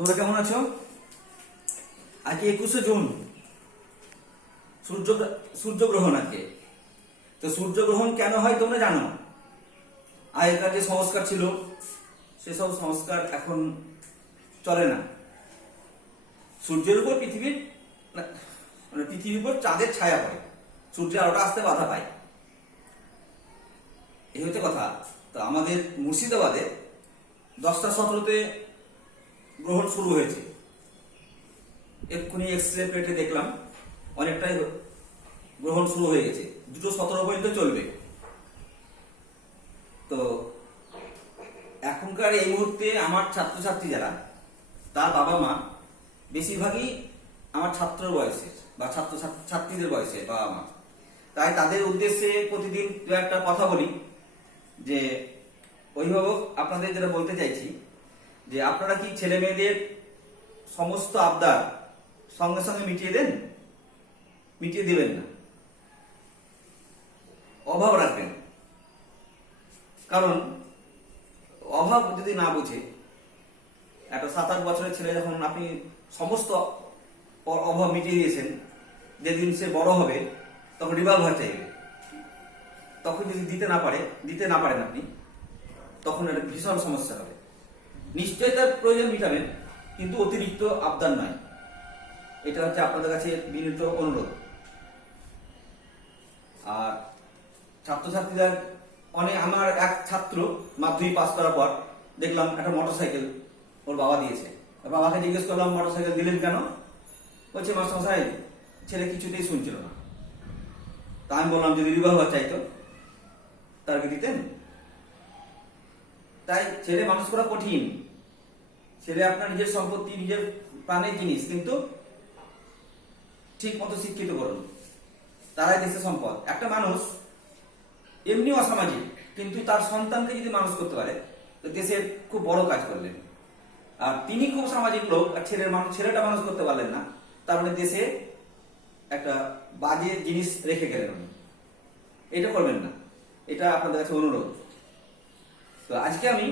তোমরা কেমন আছো? আজকে 21শে জুন, সূর্যগ্রহণ। আজকে তো সূর্যগ্রহণ কেন হয় তোমরা জানো? আগেকার যে সংস্কার ছিল সেসব সংস্কার এখন চলে না। সূর্যের উপর পৃথিবীর উপর চাঁদের ছায়া পড়ে, সূর্যের আলোটা আসতে বাধা পায়, এই হচ্ছে কথা। তো আমাদের মুর্শিদাবাদে 10টা 17-তে গ্রহণ শুরু হয়েছে। এক্ষুনি এক্সরে প্লেটে দেখলাম অনেকটাই গ্রহণ শুরু হয়ে গেছে, 2:17 পর্যন্ত চলবে। তো এখনকার এই মুহূর্তে আমার ছাত্রছাত্রী যারা, তার বাবা মা বেশিরভাগই আমার ছাত্র বয়সের বা ছাত্রীদের বয়সের বাবা মা। তাই তাদের উদ্দেশ্যে প্রতিদিন দু একটা কথা বলি যে, অভিভাবক আপনাদের যেটা বলতে চাইছি যে, আপনারা কি ছেলে মেয়েদের সমস্ত আবদার সঙ্গে সঙ্গে মিটিয়ে দিবেন না, অভাব রাখবেন। কারণ অভাব যদি না বুঝে, একটা 7-8 বছরের ছেলে যখন আপনি সমস্ত অভাব মিটিয়ে দিয়েছেন, যেদিন সে বড় হবে তখন রিভলভার চাইবে। তখন যদি দিতে না পারেন আপনি, তখন একটা ভীষণ সমস্যা হবে। নিশ্চয়ই তার প্রয়োজন মিটাবেন, কিন্তু অতিরিক্ত আবদার নয়। এটা হচ্ছে আপনাদের কাছে বিনীত অনুরোধ। আর ছাত্রছাত্রীরা আমার এক ছাত্র মাধ্যমিক পাস করার পর দেখলাম একটা মোটরসাইকেল ওর বাবা দিয়েছে। বাবাকে জিজ্ঞেস করলাম, মোটরসাইকেল দিলেন কেন? বলছে, মাস্টারমশাই ছেলে কিছুতেই শুনছিল না। তা আমি বললাম, যদি রিভলভার চাইতো তারকে দিতেন? তাই ছেলে মানুষ করা কঠিন। ছেলে আপনার নিজের সম্পত্তি, নিজের প্রাণের জিনিস, কিন্তু ঠিক মতো শিক্ষিত করুন, তারাই দেশের সম্পদ। একটা মানুষ এমনি অসামাজিক, কিন্তু তার সন্তানকে যদি মানুষ করতে পারে তো দেশের খুব বড় কাজ করলেন। আর তিনি খুব সামাজিক লোক, আর ছেলেটা মানুষ করতে পারলেন না, তারপরে দেশে একটা বাজে জিনিস রেখে গেলেন। এটা করবেন না, এটা আপনাদের কাছে অনুরোধ। তো আজকে আমি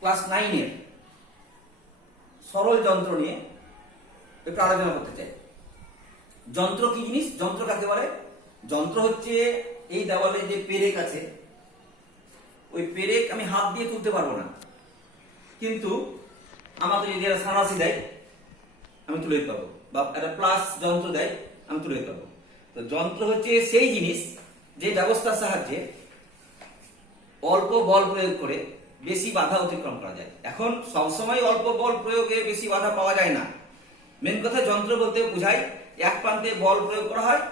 ক্লাস 9-এর সরল যন্ত্র নিয়ে একটু আলোচনা করতে চাই। যন্ত্র কি জিনিস? যন্ত্র কাকে বলে? যন্ত্র হচ্ছে এই দেওয়ালে যে পেরেক আছে, ওই পেরেক আমি হাত দিয়ে তুলতে পারবো না, কিন্তু আমাকে যদি একটা সাঁড়াশি দেয় আমি তুলে দিতে পারবো, বা একটা প্লাস যন্ত্র দেয় আমি তুলে দিতে পারবো। তো যন্ত্র হচ্ছে সেই জিনিস যে ব্যবস্থার সাহায্যে অল্প বল প্রয়োগ করে বেশি বাধা অতিক্রম করা যায়। এখন সবসময় অল্প বল প্রয়োগে বেশি বাধা পাওয়া যায় না। মেন কথা, যন্ত্র বলতে বোঝায় এক প্রান্তে বল প্রয়োগ করা হয়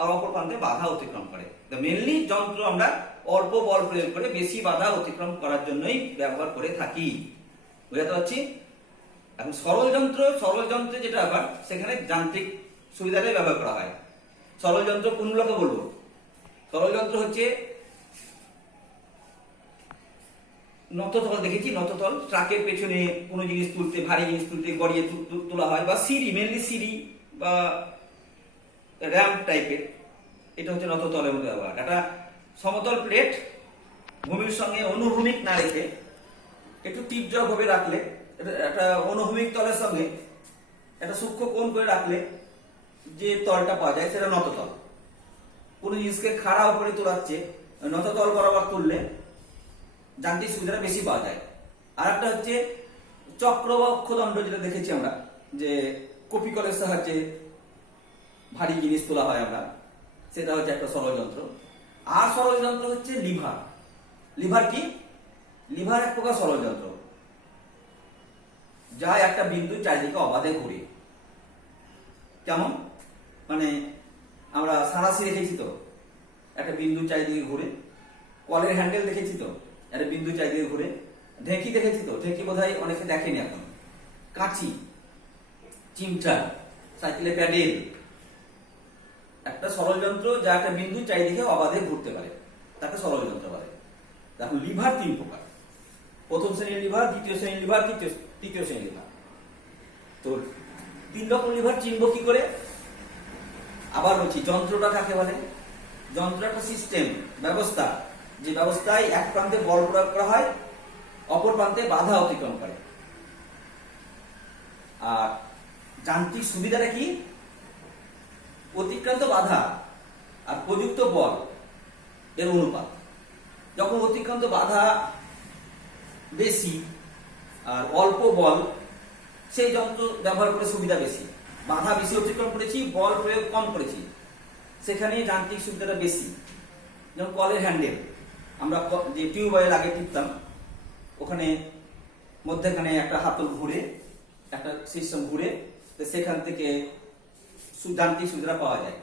আর অপর প্রান্তে বাধা অতিক্রম করে। মেনলি যন্ত্র আমরা অল্প বল প্রয়োগ করে বেশি বাধা অতিক্রম করার জন্যই ব্যবহার করে থাকি। বুঝতে পারছি? এখন সরল যন্ত্রে যেটা ব্যাপার, সেখানে যান্ত্রিক সুবিধাটাই ব্যবহার করা হয়। সরল যন্ত্র কোনগুলোকে বলবো? সরল যন্ত্র হচ্ছে নততল, দেখেছি নততল, ট্রাকের পেছনে কোনো জিনিস তুলতে, ভারী জিনিস তুলতে গড়িয়ে তোলা হয়, বা সিঁড়ি, মেনলি সিঁড়ি বা র্যাম্প টাইপের, এটা হচ্ছে নততলের মধ্যে ব্যবহার। একটা সমতল প্লেট ভূমির সঙ্গে অনুভূমিক না রেখে একটু তীর্যক ভাবে রাখলে, একটা অনুভূমিক তলের সঙ্গে একটা সূক্ষ্ম কোণ করে রাখলে যে তলটা পাওয়া যায় সেটা নততল। কোন জিনিসকে খাড়া উপরে তোলাচ্ছে, নততল বরাবর তুললে যান্ত্রিক সুবিধাটা বেশি পাওয়া যায়। আর একটা হচ্ছে চক্র বা অক্ষদণ্ড, যেটা দেখেছি আমরা, যে কপি কলের সাহায্যে ভারী জিনিস তোলা হয় আমরা, সেটা হচ্ছে একটা সরল যন্ত্র। আর সরল যন্ত্র হচ্ছে লিভার। লিভার কি? লিভার এক প্রকার সরল যন্ত্র, যা একটা বিন্দু চারিদিকে অবাধে ঘুরে। কেমন? মানে আমরা সাঁড়াশি দেখেছি তো, একটা বিন্দু চারিদিকে ঘুরে। কলের হ্যান্ডেল দেখেছি তো, একটা বিন্দু চারিদিকে ঘুরে। ঢেঁকি দেখেছি তো, ঢেঁকি বোধহয় অনেকে দেখেনি এখন। কাঁচি, চিমটা, সাইকেলে প্যাডেল, একটা সরল যন্ত্র যা একটা বিন্দু চারিদিকে অবাধে ঘুরতে পারে, তাকে সরল যন্ত্র বলে। দেখুন, লিভার 3 প্রকার: প্রথম শ্রেণীর লিভার, দ্বিতীয় শ্রেণীর লিভার, তৃতীয় শ্রেণীর লিভার। তো 3 রকম লিভার চিনবো কি করে? আবার বলছি, যন্ত্রটা কাকে বলে? যন্ত্র একটা সিস্টেম, ব্যবস্থা, যে ব্যবস্থায় এক প্রান্তে বল প্রয়োগ করা হয়, অপর প্রান্তে বাধা অতিক্রম করে। আর যান্ত্রিক সুবিধাটা কি? অতিক্রান্ত বাধা আর প্রযুক্ত বল এর অনুপাত। যখন অতিক্রান্ত বাধা বেশি আর অল্প বল, সেই যন্ত্র ব্যবহার করে সুবিধা বেশি। বাধা বেশি অতিক্রম করেছি, বল প্রয়োগ কম করেছি, সেখানে যান্ত্রিক সুবিধাটা বেশি। যেমন কলের হ্যান্ডেল, আমরা যে টিউবওয়েল আগে টিপতাম, ওখানে মধ্যেখানে একটা হাতল ঘুরে, একটা সিস্টেম ঘুরে, সেখান থেকে যান্ত্রিক সুবিধা পাওয়া যায়।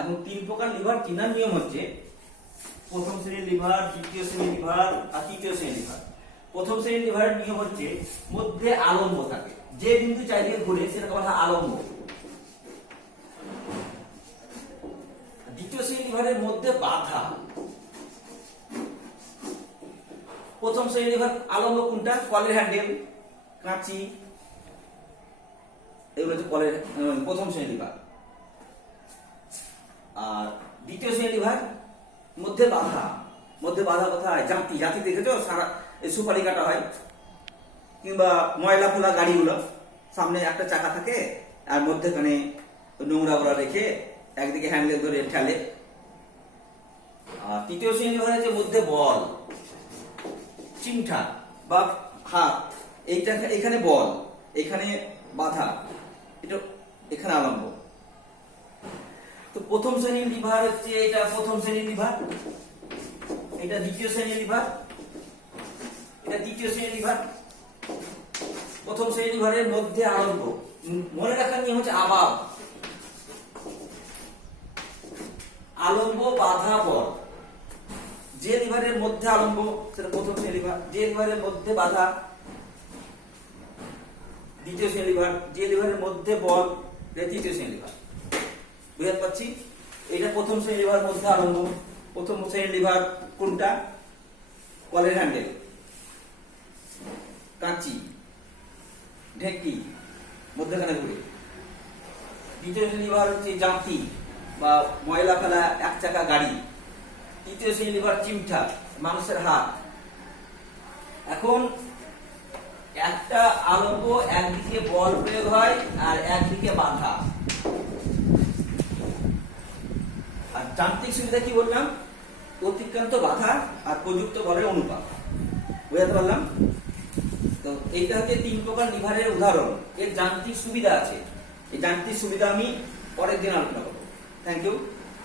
এবং 3 প্রকার লিভার চেনার নিয়ম হচ্ছে প্রথম শ্রেণীর লিভার, দ্বিতীয় শ্রেণীর লিভার আর তৃতীয় শ্রেণীর লিভার। প্রথম শ্রেণীর লিভারের নিয়ম হচ্ছে মধ্যে আলম্ব থাকে, যে বিন্দু চারিদিকে ঘুরে সেটাকে বলা হয় আলম্ব। দ্বিতীয় শ্রেণীর লিভারের মধ্যে বাধা। প্রথম শ্রেণীর লিভার আলম্ব কোনটা? কলের হ্যান্ডেল, কাঁচি, এগুলো হচ্ছে কলের প্রথম শ্রেণীর লিভার। আর দ্বিতীয় শ্রেণীর লিভার মধ্যে বাধা। মধ্যে বাধা কোথায়? জাতি। জাতি দেখেছো? সারা সুপারি কাটা হয়, কিংবা ময়লা ফেলা গাড়িগুলো, সামনে একটা চাকা থাকে আর মধ্যেখানে নোংরা ওরা রেখে একদিকে হ্যান্ডেল ধরে ঠেলে। আর তৃতীয় শ্রেণীর লিভার হচ্ছে মধ্যে বল, চিমটা বা হাত, এইটা এখানে বল, এখানে বাধা, এটা এখানে আলম্ব। তো প্রথম শ্রেণীর লিভার হচ্ছে এটা প্রথম শ্রেণীর লিভার, এটা দ্বিতীয় শ্রেণীর লিভার, এটা তৃতীয় শ্রেণীর লিভার। প্রথম শ্রেণীর লিভারের মধ্যে আলম্ব। মনে রাখার নিয়ম হচ্ছে আবাব, আলম্ব, বাধা, বল। যে লিভারের মধ্যে আলম্ব সেটা প্রথম শ্রেণীর লিভার, যে লিভারের মধ্যে বাধা দ্বিতীয় শ্রেণীর লিভার, যে লিভারের মধ্যে বল এটা তৃতীয় শ্রেণীর লিভার। বুঝতে পারছি? এটা প্রথম শ্রেণীর লিভার, মধ্যে আলম্ব। প্রথম শ্রেণীর লিভার কোনটা? কলের হ্যান্ডেল, কাঁচি, ঢেকি, মধ্যখানে ঘুরে। দ্বিতীয় শ্রেণীর লিভার হচ্ছে জাতি বা ময়লা ফেলা এক চাকা গাড়ি। তৃতীয় শ্রেণীর লিভার চিমটা, মানুষের হাত। এখন একটা আলম্ব, একদিকে বল প্রয়োগ হয় আর একদিকে বাধা। আর যান্ত্রিক সুবিধা কি বললাম? অতিক্রান্ত বাধা আর প্রযুক্ত বলের অনুপাত। বুঝতে পারলাম? তো এইটা হচ্ছে 3 প্রকার লিভারের উদাহরণ। এর যান্ত্রিক সুবিধা আছে, এই যান্ত্রিক সুবিধা আমি পরের দিন আলোচনা করবো। Thank you.